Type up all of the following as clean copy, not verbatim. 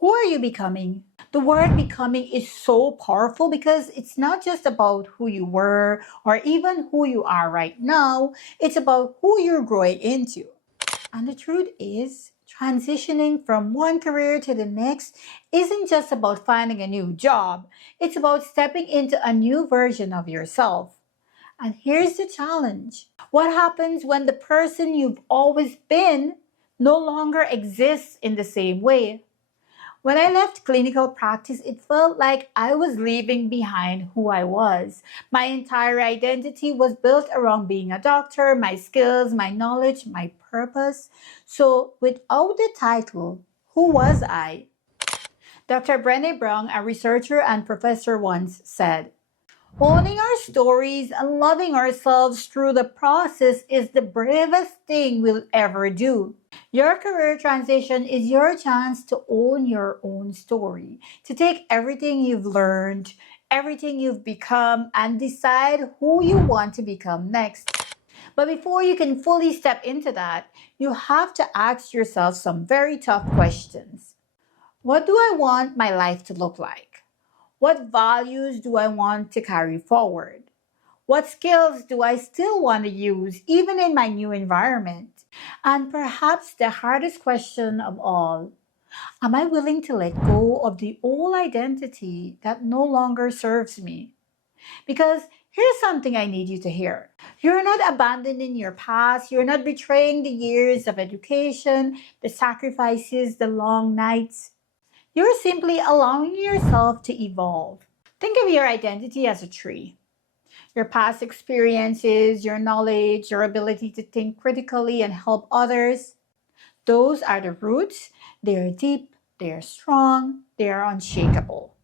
Who are you becoming? The word becoming is so powerful because it's not just about who you were or even who you are right now, it's about who you're growing into. And the truth is, transitioning from one career to the next isn't just about finding a new job, it's about stepping into a new version of yourself. And here's the challenge: what happens when the person you've always been no longer exists in the same way? When I left clinical practice, it felt like I was leaving behind who I was. My entire identity was built around being a doctor, my skills, my knowledge, my purpose. So, without the title, who was I? Dr. Brené, a researcher and professor, once said, owning our stories and loving ourselves through the process is the bravest thing we'll ever do. Your career transition is your chance to own your own story, to take everything you've learned, everything you've become, and decide who you want to become next. But before you can fully step into that, you have to ask yourself some very tough questions. What do I want my life to look like? What values do I want to carry forward? What skills do I still want to use even in my new environment? And perhaps the hardest question of all, am I willing to let go of the old identity that no longer serves me? Because here's something I need you to hear. You're not abandoning your past. You're not betraying the years of education, the sacrifices, the long nights. You're simply allowing yourself to evolve. Think of your identity as a tree. Your past experiences, your knowledge, your ability to think critically and help others, those are the roots. They are deep, they are strong, they are unshakable.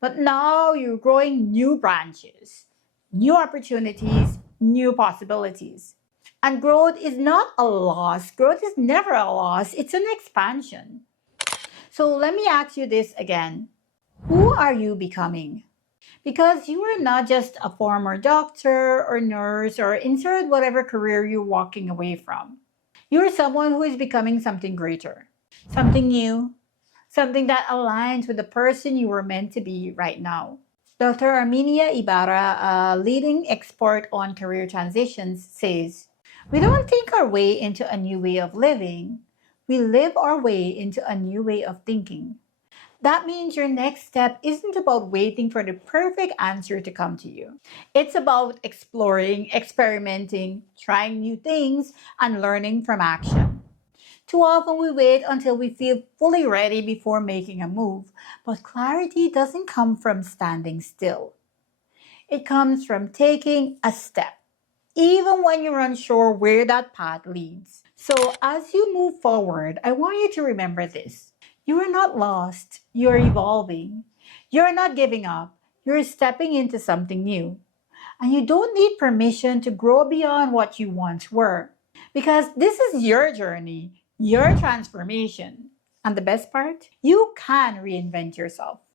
But now you're growing new branches, new opportunities, new possibilities. And growth is not a loss. Growth is never a loss, it's an expansion. So let me ask you this again. Who are you becoming? Because you are not just a former doctor or nurse or insert whatever career you're walking away from. You're someone who is becoming something greater, something new, something that aligns with the person you were meant to be right now. Dr. Herminia Ibarra, a leading expert on career transitions, says, we don't think our way into a new way of living, we live our way into a new way of thinking. That means your next step isn't about waiting for the perfect answer to come to you. It's about exploring, experimenting, trying new things, and learning from action. Too often we wait until we feel fully ready before making a move, but clarity doesn't come from standing still. It comes from taking a step, even when you're unsure where that path leads. So as you move forward, I want you to remember this. You are not lost, you're evolving. You're not giving up, you're stepping into something new. And you don't need permission to grow beyond what you once were. Because this is your journey, your transformation. And the best part, you can reinvent yourself.